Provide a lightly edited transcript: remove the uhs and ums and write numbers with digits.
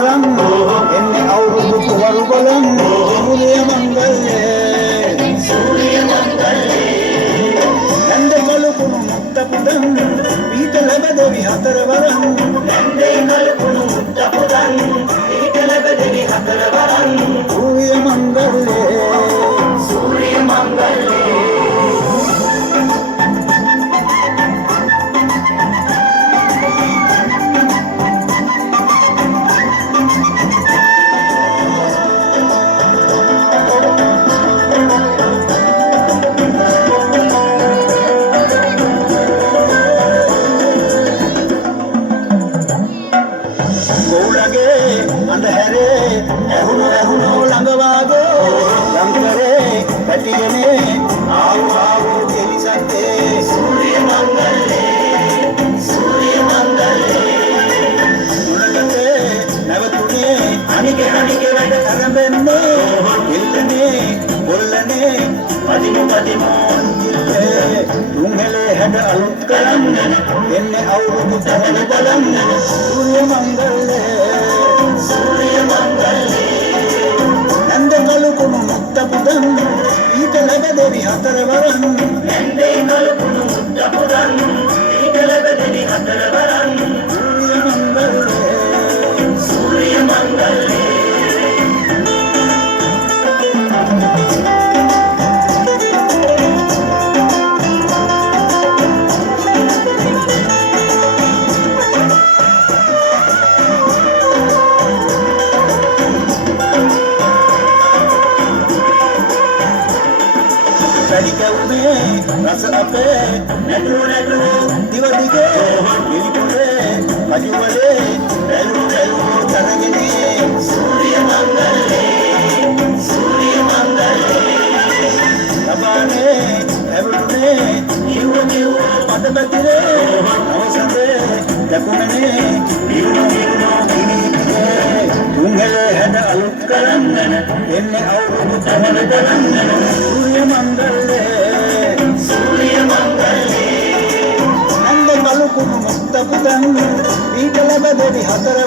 වරන් එන්නේ අවුරුදු පුවරු බලන් සූර්ය මංගල්‍යේ නැන්ද කලුකුණු මුක්ත පුදන් පීත ලැබ දෙවි හතර වරන් නැන්දේ කලුකුණු මුක්ත පුදන් පීත ලැබ දෙවි හතර වරන් සූර්ය මංගල්‍යේ ඇහුණු ළඟවාගේ යම්තරේ පැටියනේ ආවු කෙලිසත්තේ සූර්ය මංගල්‍යේ මුලකතේ නැවතුනේ අනික වැඩ කරඹෙන්නේ ඉල්ලනේ කොල්ලනේ පදිමු තුන්හෙලේ හැඩ අලුත් කරන්න එන්නේ අවුරුදු තහන බලන්න සූර්ය මංගල්‍යේ නැන්ද කලුකුණු මුක්ත පුදන් ඊට ලැබ දෙවි හතර වරන් නැන්දේ කලුකුණු මුක්ත පුදන් ඊට ලැබ දෙවි හතර වරන් සූර්ය මංගල්‍යේ රස අපේ නැටු දිව දිගේ පිළිපොලේ අජුවලේ බැලු තරගෙනේ සූර්ය මංගල්‍යේ ලබානේ ඇවුනේ නිව්ව පදපතිරේ අවසරේ දකුණනේ නිවුනේ තුන්හෙලේ හැඩ අලුත් කරන්න එන්නේ අවුරුදු තවන කරන්න සූර්ය මංගල්‍යේ නැන්ද කලුකුණු මුක්ත පුදන් ඊට ලැබ දෙවි හතර